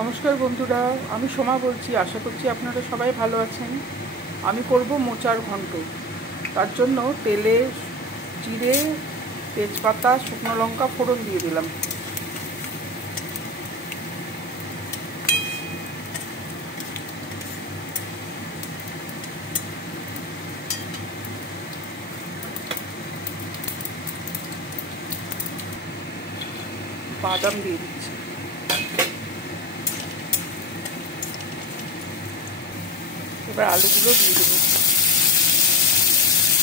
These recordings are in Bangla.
নমস্কার বন্ধুরা, আমি সোমা বলছি। আশা করছি আপনারা সবাই ভালো আছেন। আমি করব মোচার ঘন্ট। তার জন্য তেলে জিরে, তেজপাতা, শুকনো লঙ্কা ফোড়ন দিয়ে দিলাম। বাদাম দিয়ে দিচ্ছি। এবার আলুগুলো দিয়ে দেবো।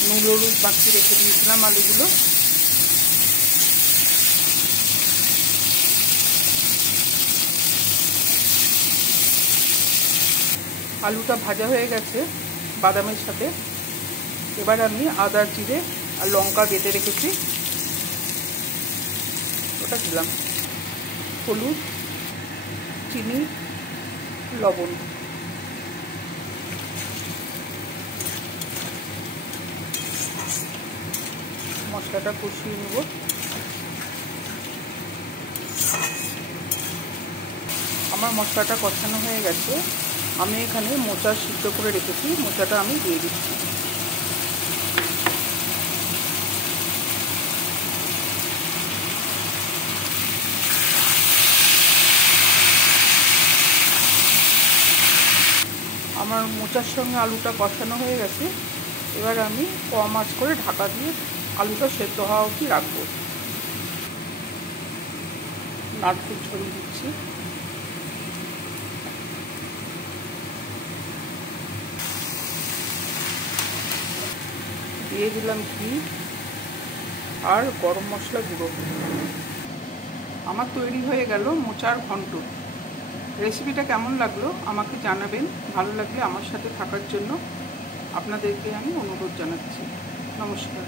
নুন হলুদ মাখিয়ে রেখে দিয়েছিলাম আলুগুলো। আলুটা ভাজা হয়ে গেছে বাদামের সাথে। এবার আমি আদা, জিরে আর লঙ্কা বেটে রেখেছি ওটা দিলাম। হলুদ, চিনি, লবণ। মশলাটা কষিয়ে নেব। আমার মশলাটা কষানো হয়ে গেছে। আমি এখানে মোচা সিদ্ধ করে রেখেছি, মোচাটা আমি দিয়ে দিচ্ছি। আমার মোচার সঙ্গে আলুটা কষানো হয়ে গেছে। এবার আমি কম আঁচ করে ঢাকা দিয়ে আলুটা সেদ্ধ হওয়া অবধি রাখবো। নারকেল ছড়িয়ে দিচ্ছি। দিয়ে দিলাম ঘি আর গরম মশলা গুঁড়ো। আমার তৈরি হয়ে গেল মোচার ঘন্ট। রেসিপিটা কেমন লাগলো আমাকে জানাবেন। ভালো লাগলে আমার সাথে থাকার জন্য আপনাদেরকে আমি অনুরোধ জানাচ্ছি। নমস্কার।